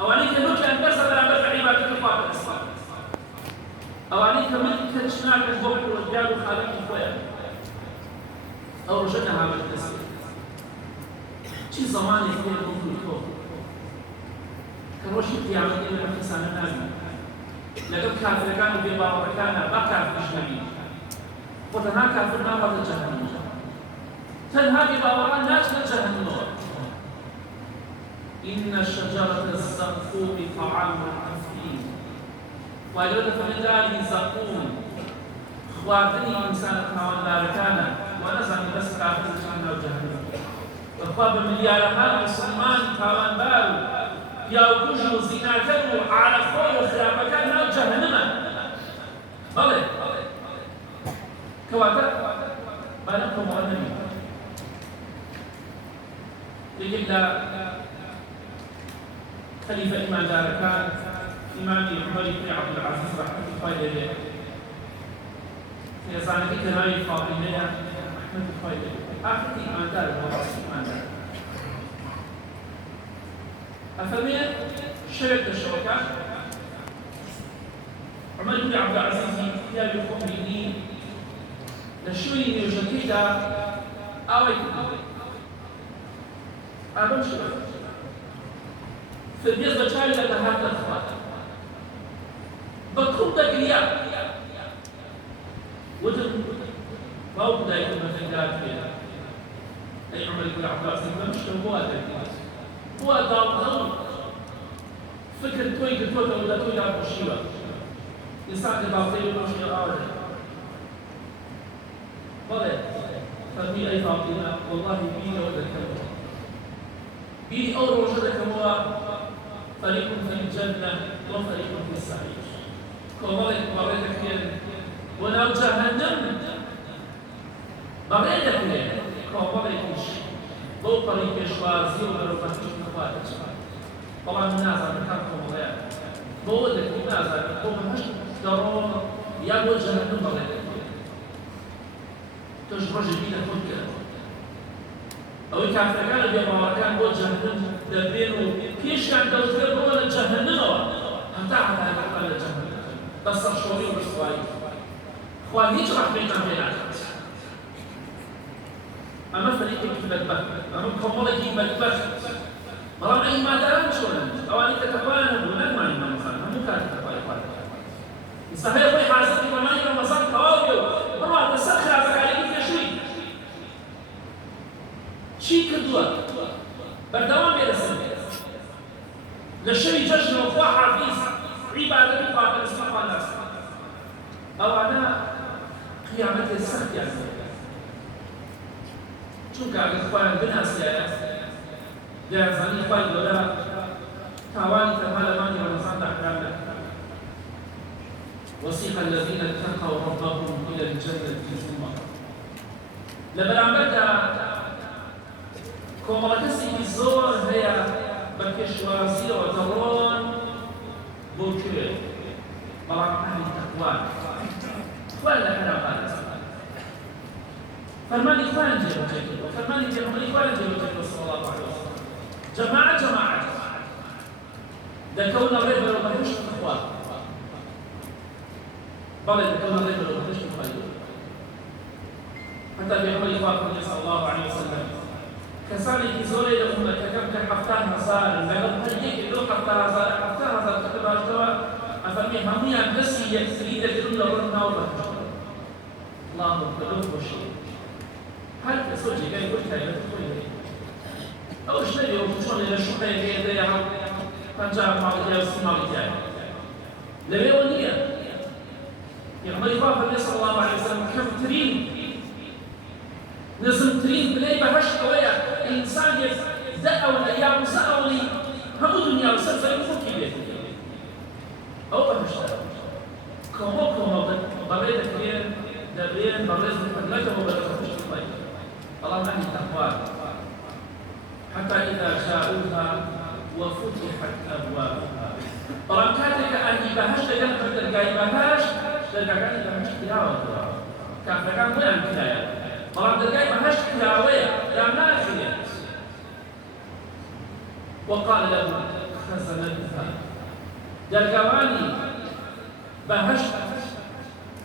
أواني كنوك أن ترسل على بلع عبادة الله بالإسلام أواني كمن كتشناك الزوج والرجال وخالق الخويا أو رجعنا هذا التسليم شي زمان يكون ممكن يكون كروشي قيامة إلى الحسان النبي لقد كافر كانوا في بعض كان ما كافر أجنبي وتنا كافر ما وضع جهنم تنهى بباوران ناس لجهنم إن شجرة الزقوم طعام الأثيم وأجرد فمن ذلك زقوم خواتني إنسان كان داركانا ونزل بس كافر جهنم وجهنم وخواب مليارها مسلمان كان بارو يا وجوه زيناته على خوي وخراب كان نار جهنم بلى كواكب بلكم مؤمنين لكن خليفة إمام داركان إمام عمر بن عبد العزيز رحمة الله عليه في زمانه كان فاطمة رحمة الله عليه آخر إمام دار هو إمام دار أفهمت شركة الشركات عمر بن عبد العزيز يا بخميني لشوي يجديدا أو أبن شركة في البيض بتشاري لك هذا الأخوات بكم تقليا وتم فوق ذلك المثلات فيها أي عمر بن عبد العزيز مش هو هذا هو داود فكر توي كتوتا ولا توي دار مشيبة إنسان كباطيل مشيبة أولا بلى فمي أي فاطمة والله بيني ودك بيني أول وجدك هو فريق في الجنة وفريق في السعير كمالك بغيتك وناو جهنم بغيتك كمالك بو طريق شوازي ولو فتش مخواتك طبعا الناس عم كانوا مضيع بو لك الناس بو مش درون يا بو جهنم بغيتك تجربة جديدة كل أو كافر كان بيما كان بو جهنم دبينه كيش كان دوزير بو الجهنم هم تعرف هذا قال الجهنم بس شوي وشوي خوان يجرح بيننا بينات أما فريق كيف البخت أما كمالة كيف البخت مرام أي ما دارن شلون أو أني تتفاهم ولا ما يمان مثلا هم كان تتفاهم صحيح في حاسة ما يمان مثلا كواجو مرة تسخر على كلامي كشوي شيء كدوا بالدوام يرسم للشيء جشن وفاح حفيظ عبادة قابل اسمه الناس أو أنا قيامة السخت يعني شو قاعد إخوان بناس يا زاني إخوان ولا تواني تمال ماني ونصان أحكامنا وسيق الذين اتقوا ربهم إلى الجنة زمرا لما عملت كومركسي بالزور هي بكشوازي وترون بوكير مرام أهل التقوى ولا حنا قال فرمان إخوان جيرو جيرو فرمان جيرو من إخوان جيرو جيرو صلى الله عليه وسلم جماعة ده كون الرجل لو ما فيش تقوى بل ده كون الرجل لو ما فيش تقوى حتى بيقول إخوان صلى الله عليه وسلم كسالي كزوري لهم ككم كحفتان مسار لقد هديك لو حفتان مسار كتباشتوا أفهمي همي عن نسي يكسريد الجنة ورنا وبحشوا الله أكبر وشيء هل تسوجي كي يقول كي يدخل أو شيء يوجدون إلى الشقة يديها فنجاب معه يسمع الجاي لبي ونية يعمل يخاف النبي صلى الله عليه وسلم كم ترين نزم ترين بلاي بهش قوية إنسان يزأوني يا مزأوني هم الدنيا وسلسل يفكي به أو بهش كمو بغيت كبير دبين بغيت مفلته وبغيت اللهم أهل التقوى حتى إذا جاءوها وفتحت أبوابها طبعا كاتك أني بهش لقد تلقى بهش تلقى كان بهش تلاوة كان فكان وين كلاية طبعا تلقى بهش تلاوة لا ناخية وقال له خزنتها دەرگاوانی بەهەشت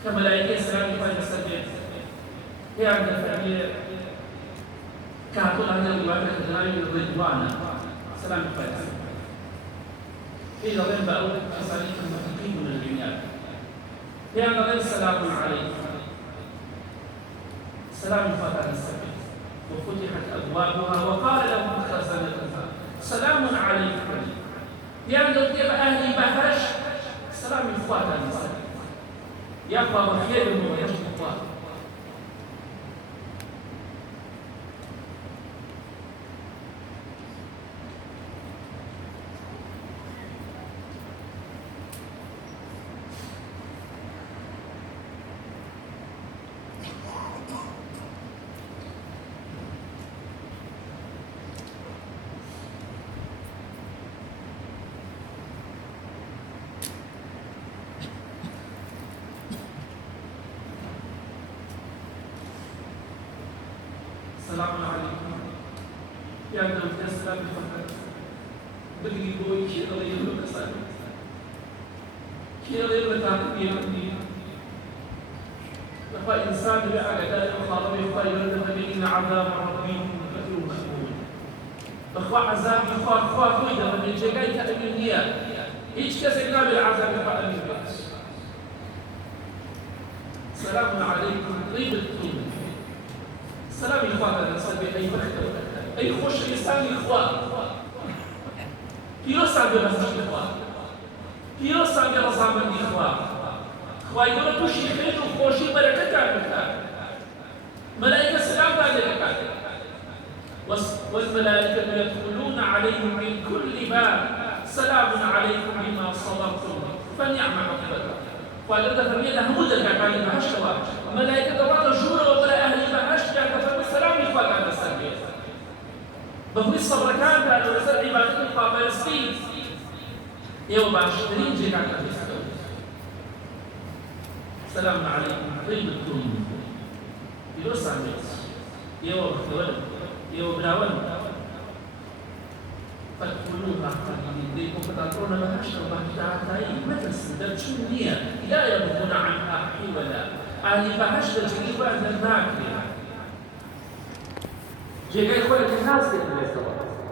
کە مەلایکەی سەلامی خوای لەسەر بێت پێیان دەفەرمێ کە هاتوونە هەندێک ڕیوایەتە کە ناوی ڕێدوانە سەلامی خوای لەسەر پێی دەڵێن بە ئەو کەسانی کە متەقین بوون لە دنیا پێیان دەڵێن سەلام عەلەیکم سەلامی خواتان لەسەر بێت وفتحت أبوابها وقال لهم خزنتها سلام عليكم يعني لو كيف أهلي بهش سلام إخواتا يا أخوة وخير ويشتي إخوات السلام عليكم يا دوت السلام فقط بقي بوي كي غير لك سلام كي غير لك تعبيرني لقى إنسان بأعلى دائم خاطب خير فإن عذاب ربهم غير مأمون أخوة عذاب أخوة خويدة من جاي تأمين نية إيش كسرنا بالعذاب فأمين بس سلام عليكم طيبتم سلام إخوانا نصلي أي بختة أي خوش إنسان إخوان كيلوسان بمسجد إخوان كيلوسان برزامن إخوان إخوان يقولوا توشي خير وخوشي بركة بكار ملائكة سلام عليك والملائكة يدخلون عليهم من كل باب سلام عليكم بما صبرتم فنعم عقبتكم قال لك فرمي لها مدة كان بهشت ملائكة الله جورا وبلا أهل بهشت كان فرمي السلام إخوان عند السلبية بفري الصبر كان كانوا رسل عبادتهم فلسطين يوم عشرين جيك عند السلبية السلام عليكم طيبتم يوسع الناس يوم اختولد يوم براول فادخلوها خالدين ديكم فتعطون بهشت وبهشت متى السندر شو النية لا يبغون عنها حولا أهل بهشت تجيبها ذنباك جيكا يقول لك الناس كده